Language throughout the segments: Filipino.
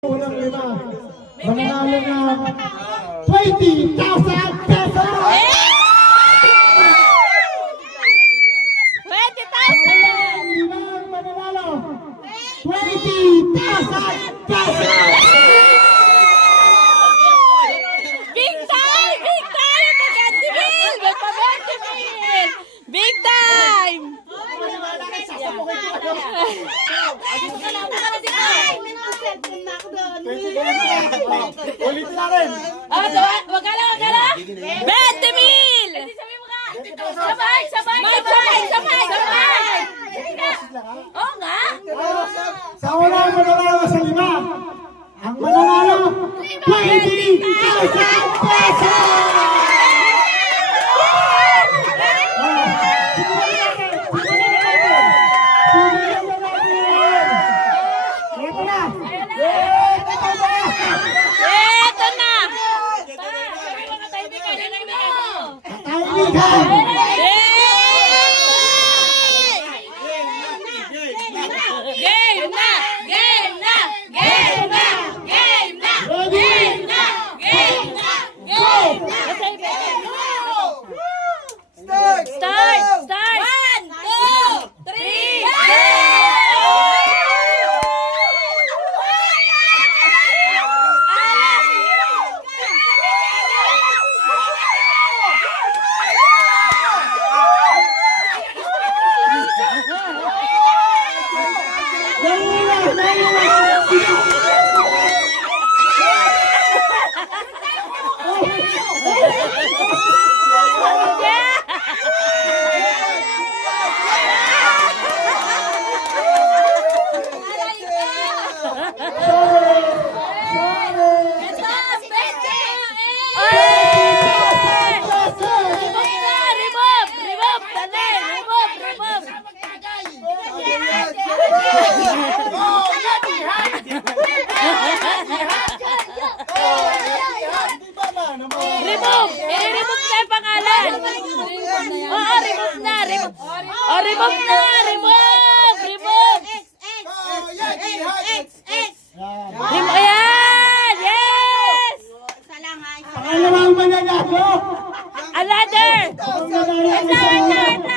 Unang lima. Mananalo ng 20,000 pesos! 20,000! Limang mananalo! 20,000 pesos! Big time! Big time! Pag-antimil! May pag-antimil! Big time! Ulit na rin! Wag ka na! 20,000! Sabay! Oo nga! Sa unang mananalo sa lima, ang mananalo, 20,000 pesos! Eto na! Game na! Game na! Game na! Game na! Game na! Game na! Go! Start! Start! 1, 2, 3, remove! I-remove na yung pangalan! Oo, remove na! Remove! Oh, remove na! Remove! Remove! Remove! Ayan! Yes! Pangalawang mananalo! Another! Ang mananalo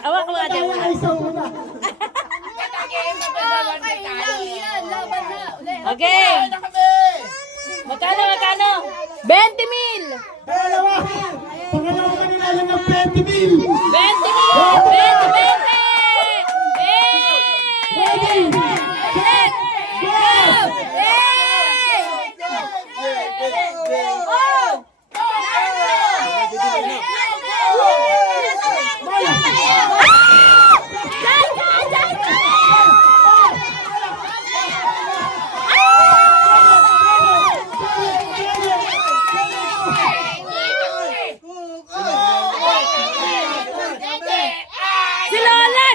Awak mo ate mo. ay sa una. Okay! Magkano? 20,000! Pangalawa! Pangalawang mananalo ng 20,000! 20,000! 20,000! Ready! Set! Si Lola!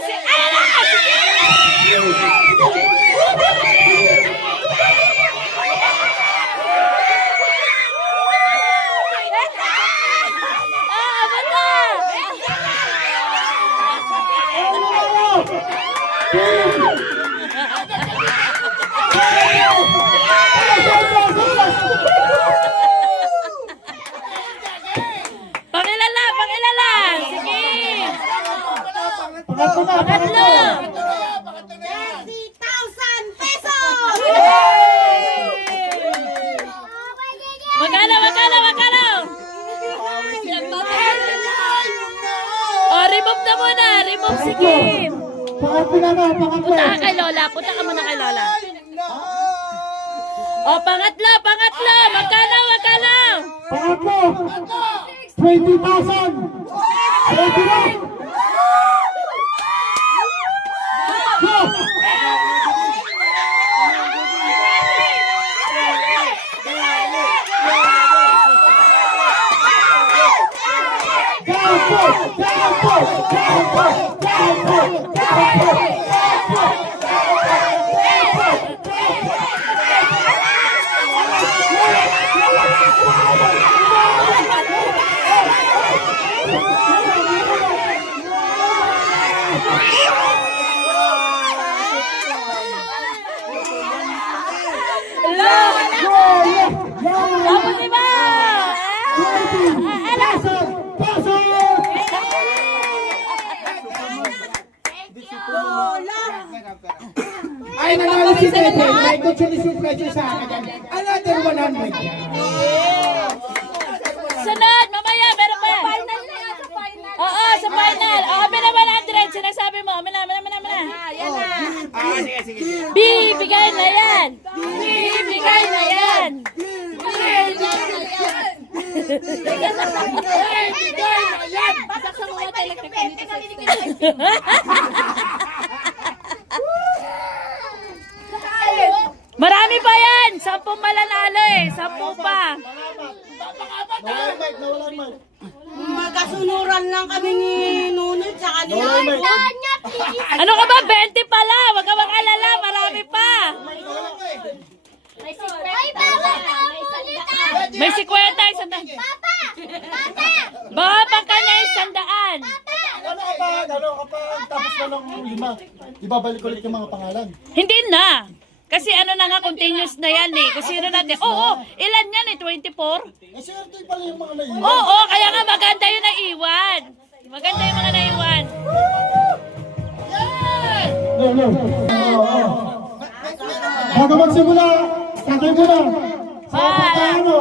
Pangilala! Sige! Pangatlo! 30,000 pesos! Magkano? Oh, remove na muna! Remove, sige! Pangatlo! Punta ka kay Lola. Punta ka muna kay Lola. Oh, pangatlo! Magkano? Pangatlo! 20,000! 20,000! Go! Ay, nanalo si Tete. May consolation prize sa akin. Another 100 yan. Sunod, mamaya, meron pa. Final na yan, sa final. Oo, sa final. Oo, kami na 100. Sinasabi mo. Mina. Yan na. Bibigay na yan. Bibigay na yan. Basak sa mga electric dito. Marami pa yan. 10 malanalo eh. 10 pa. Nawalang mic, nawalang mic. Magkasunuran lang kami ni Nunit sa kanila. Nawalang mic. Ano ka ba? 20 pala. Huwag ka mag-alala. Marami pa. Ay, Papa! May 50 isang daan. Papa! Baba ka na 100. Ano kapag tapos na ng 5, ibabalik ulit yung mga pangalan. Hindi na. Kasi ano na nga, continuous na yan eh. Kung sino natin. Oo, ilan yan eh? 24? Eh, swerte pala yung mga naiwan. Oo, kaya nga maganda yung naiwan. Maganda yung mga naiwan. No. Bago magsimula, tagay mo na. Sa pagkano.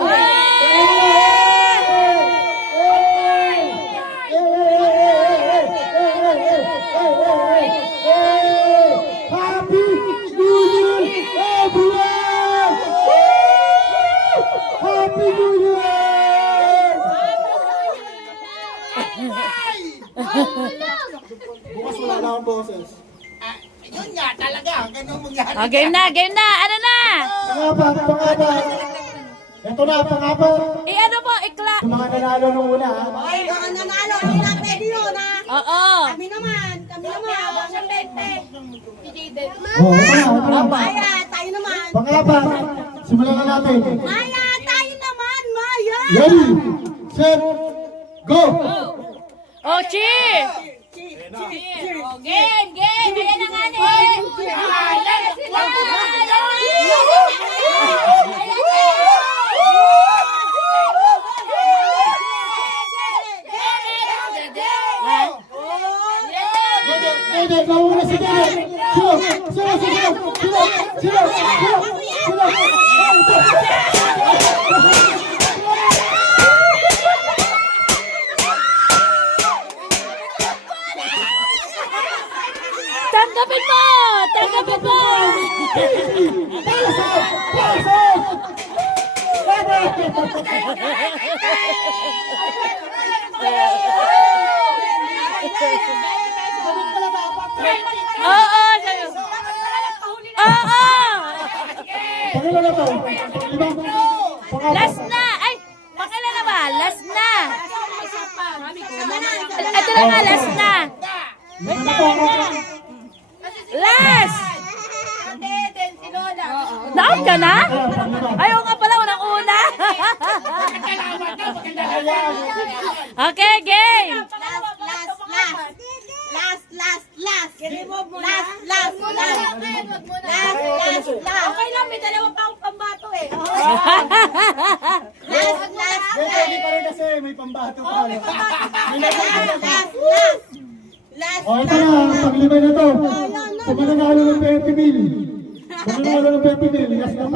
Happy New Year, everyone! Happy New Year! Bukas wala na akong boses. Yun nga, talaga. Ganun mangyari. Oh, game na. Ano na? Pangapat. Ito na, pangapat. Ano po, ikla. Yung mga nanalo nung una, ha? Ay, mga nanalo. Hindi na pwede yun, ha? Oo. Kami naman. Maya, tayo naman. pangapat. Simulan na natin. Maya, tayo naman, Maya. Ready, set, go! Oh, cheer! Game. Ayan na nga ni. Dede, nauna si Dede. Sino. Tanggapin mo! Oo, sa'yo. Oo! Pangila na to. Last na! Ay, pakila na ba? Last na! Ito na nga, last na! Last! Naon ka na? Ayaw nga pala, unang-una. Okay, game! Last. Okay lang, may dalawa pa akong pambato eh. Last. Pwede pa rin kasi may pambato pa. Last. O, ito na, panglima na to. Sa mananalo ng 20 mil. Mananalo ng 20 mil. Last na to.